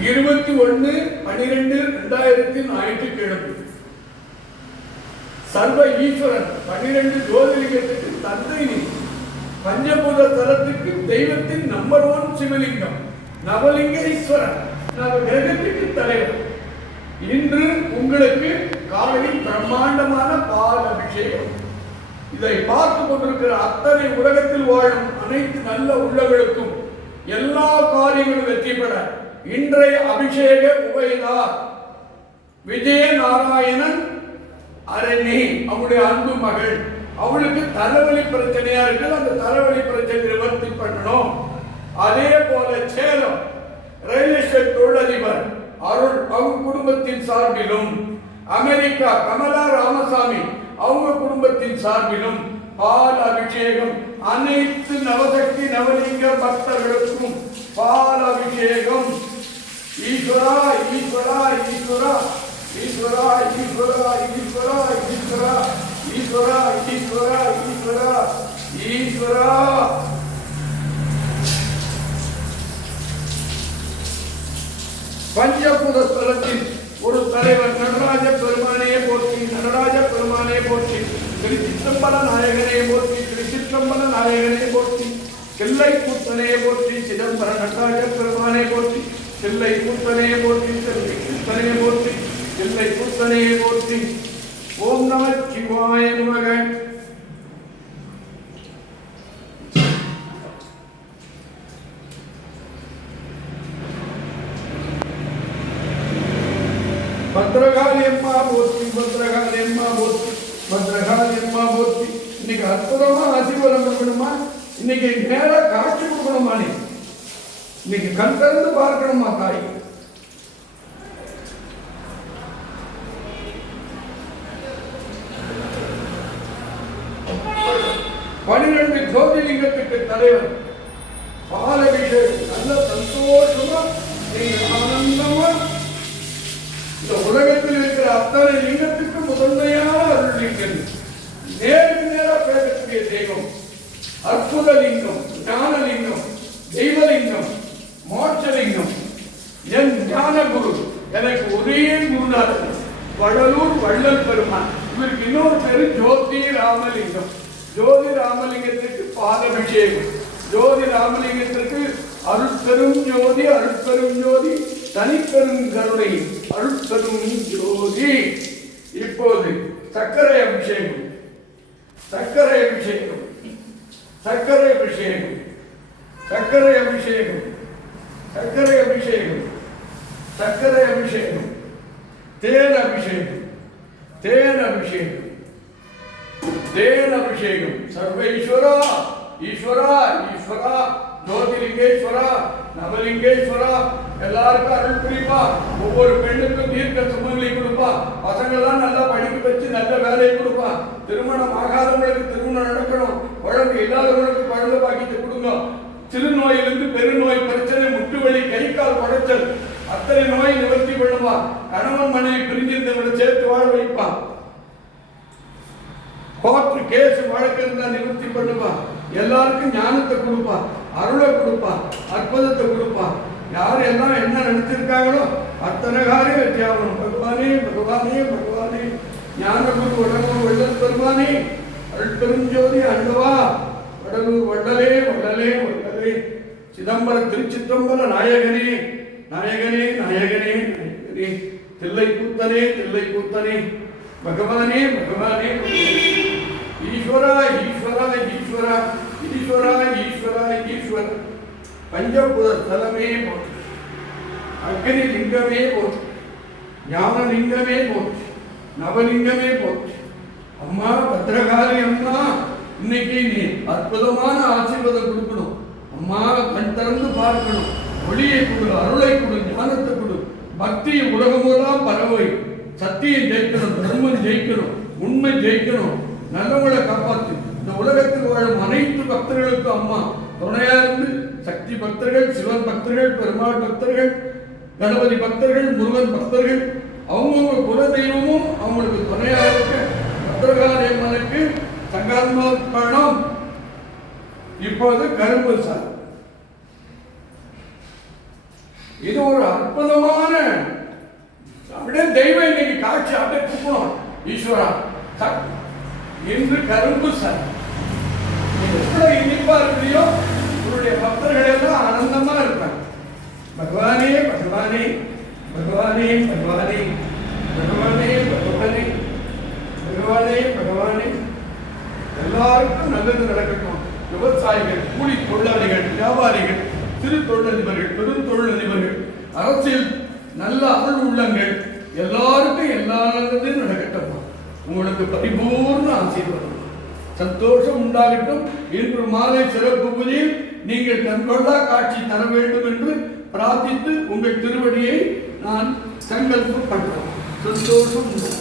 21/12/2000 ஞாயிற்றுக்கிழமை சர்வ ஈஸ்வரன் 12 ஜோதிலிங்கத்துக்கு தந்தை நீ, பஞ்சபூத தலத்துக்கு தெய்வத்தின் நம்பர் 1 சிவலிங்கம், நவலிங்க ஈஸ்வரன், நவ கிரகத்துக்கு தலைவர். இன்று உங்களுக்கு காலையில் பிரம்மாண்டமான பால் அபிஷேகம். இதை பார்த்து கொண்டிருக்கிற அத்தனை உலகத்தில் வாழும் அனைத்து நல்ல உள்ளங்களுக்கும் எல்லா காரியங்களும் வெற்றி பெற இன்றைய அபிஷேக உபயதார் விஜய நாராயணன் அரணி, அவளுடைய அன்பு மகள். அவளுக்கு தலைவலி பிரச்சனையா இருக்கு, அந்த தலைவலி பிரச்சனை நிவர்த்தி பண்ணணும். அதே போல சேலம் ரயில்வே ஸ்டேஷன் தொழிலதிபர் அருள் அவங்க குடும்பத்தின் சார்பிலும், அமெரிக்கா கமலா ராமசாமி அவங்க குடும்பத்தின் சார்பிலும் பால் அபிஷேகம். அனைத்து நவசக்தி நவலிங்க பக்தர்களுக்கும் பால் அபிஷேகம். ஈஸ்வரா ஈஸ்வரா ஈஸ்வரா ஈஸ்வரா ஈஸ்வரா ஈஸ்வரா ஈஸ்வரா ஈஸ்வரா ஈஸ்வரா ஈஸ்வரா ஈஸ்வரா. பஞ்சபூத ஸ்தலத்தின் ஒரு தலைவர் நடராஜ பெருமானையே போற்றி, நடராஜ பெருமானே போற்றி, திருச்சிற்றம்பல நாயகனே போற்றி, திருச்சிற்றம்பல நாயகனே போற்றி, கிள்ளை கூத்தனே போற்றி, சிதம்பர நடராஜ பெருமானே போற்றி, கிள்ளை கூத்தனே போற்றி, கிருஷ்ணனே போற்றி, கிள்ளை கூத்தனே போற்றி. ஓம் நம சிவாய நமக. பத்ரகாளி அம்மா போற்றி, பத்ரகாளி அம்மா போற்றி, பத்ரகாளி அம்மா போற்றி. இன்னைக்கு அற்புதமா ஆசீர்வாதம் பண்ணணுமா, இன்னைக்கு நேர காட்சி கொடுக்கணுமா, நீ இன்னைக்கு கண் திறந்து பார்க்கணுமா தாய். பனிரெண்டு ஜோதிலிங்கத்துக்கு தலைவர் பாலபிஷேகம். நல்ல சந்தோஷமா நீங்க ஆனந்தமா இந்த உலகத்தில் இருக்கிற அத்தனை லிங்கத்துக்கு முதன்மையான அருள் லிங்கம், நேருக்கு நேரா பேசக்கூடிய தெய்வம், அற்புத லிங்கம், ஞானலிங்கம், தெய்வலிங்கம், மோட்சலிங்கம், என் ஞான குரு, எனக்கு ஒரே குருநாதர் வடலூர் வள்ளல் பெருமான். இவருக்கு இன்னொரு பேரு ஜோதி ராமலிங்கம். ஜோதி ராமலிங்கத்திற்கு பாலபிஷேகம். ஜோதி ராமலிங்கத்திற்கு அருட்பெரும் ஜோதி, அருட்பெரும் ஜோதி, தனிப்பெரும் கருணை, அருட்பெரும் ஜோதி. இப்போது சர்க்கரை அபிஷேகம், சர்க்கரை அபிஷேகம், சர்க்கரை அபிஷேகம், சர்க்கரை அபிஷேகம், சர்க்கரை அபிஷேகம், சர்க்கரை அபிஷேகம், தேன் அபிஷேகம், தேன் அபிஷேகம், தேன் அபிஷேகம். சர்வேஸ்வரா ஈஸ்வரா ஈஸ்வரா ஜோதிலிங்கேஸ்வரா நவலிங்கேஸ்வரா எல்லாருக்கும் அருள் புரிப்பா. ஒவ்வொரு பெண்ணுக்கும் தீர்க்க சுமங்கலி கொடுப்பா. பசங்கள்லாம் நல்லா படிக்க வச்சு நல்ல வேலையை கொடுப்பா. திருமணம் ஆகாதவங்களுக்கு திருமணம் நடக்கணும். குழந்தை இல்லாதவங்களுக்கு குழந்தை பாக்கியத்தை கொடுங்க. சிறுநோயிலிருந்து பெருநோய் பிரச்சனை, முட்டு வலி, கை கால் குடைச்சல், அத்தனை நோயை நிவர்த்தி பண்ணுவா. கணவன் மனைவி பிரிஞ்சிருந்தவங்களை சேர்த்து வாழ வைப்பா. கோர்ட்டு கேஸ் வழக்கு இருந்தா நிவர்த்தி பண்ணுவா. எல்லாருக்கும் ஞானத்தை கொடுப்பா, அருளை கொடுப்பா, அற்புதத்தை கொடுப்பா. யார் எல்லாம் என்ன நினைச்சிருக்காங்களோ அத்தனை காரியம் வெற்றியாகணும். பகவானே பகவானே பகவானே, ஞானகுரு வடலூர் வள்ளல் பெருமானே, அருட்பெருஞ்சோதி அண்டவா, வடலூர் வள்ளலே வள்ளலே வள்ளலே, சிதம்பர திருச்சிற்றம்பல நாயகனே நாயகனே நாயகனே நாயகனே, தில்லை கூத்தனே தில்லை கூத்தனே, பகவானே பகவானே, ஈஸ்வரா ஈஸ்வரா ஈஸ்வரா ஈஸ்வரா ஈஸ்வரா ஈஸ்வர. பஞ்சபூத ஸ்தலமே போற்றி, அக்னி லிங்கமே போற்றி, ஞானலிங்கமே போற்றி, நவலிங்கமே போற்றி. அம்மா பத்ரகாளி அம்மா, இன்னைக்கு நீ அற்புதமான ஆசீர்வாதம் கொடுக்கணும். அம்மா கண் திறந்து பார்க்கணும். ஒளியை கொடு, அருளை கொடு, ஞானத்தை கொடு. பக்தி உலகமெல்லாம் பரவை. சத்தியம் ஜெயிக்கணும், தர்மம் ஜெயிக்கணும், உண்மை ஜெயிக்கணும், நல்லவங்களை காப்பாற்று. இந்த உலகத்தில் வாழும் அனைத்து பக்தர்களுக்கும் அம்மா துணையா இருந்து, சக்தி பக்தர்கள், சிவன் பக்தர்கள், பெருமாள் பக்தர்கள், கணபதி பக்தர்கள், முருகன் பக்தர்கள், அவங்கவுங்க குல தெய்வமும் அவங்களுக்கு துணையா இருக்க பத்ரகாளி அம்மனுக்கு சங்கல்பணம். இப்போது கரும்பு சார் இது ஒரு அற்புதமான அப்படியே தெய்வம் இன்னைக்கு காட்சி அப்படியே கூப்பிடும். ஈஸ்வரா இன்று கரும்பு சார் எவ்வளவு இனிப்பா இருக்கிறியோ உங்களுடைய பக்தர்கள் எல்லாம் ஆனந்தமா இருப்பாங்க. பகவானே பகவானே பகவானே பகவானே பகவானே பகவானே பகவானே பகவானே. எல்லாருக்கும் நல்லது நடக்கட்டும். விவசாயிகள், கூலி தொழிலாளிகள், வியாபாரிகள், சிறு தொழிலதிபர்கள், பெரும் தொழிலதிபர்கள், அரசியல் நல்ல அருள் உள்ளங்கள் எல்லாருக்கும் எல்லா நல்லதும் நடக்கட்டும். உங்களுக்கு பரிபூர்ண ஆசீர்வாதம், சந்தோஷம் உண்டாகட்டும். இன்று மாலை சிறப்பு பூஜையில் நீங்கள் கண்கொள்ளா காட்சி தர வேண்டும் என்று பிரார்த்தித்து உங்கள் திருவடியை நான் சங்கல்பம் பண்றேன். சந்தோஷம் உண்டு.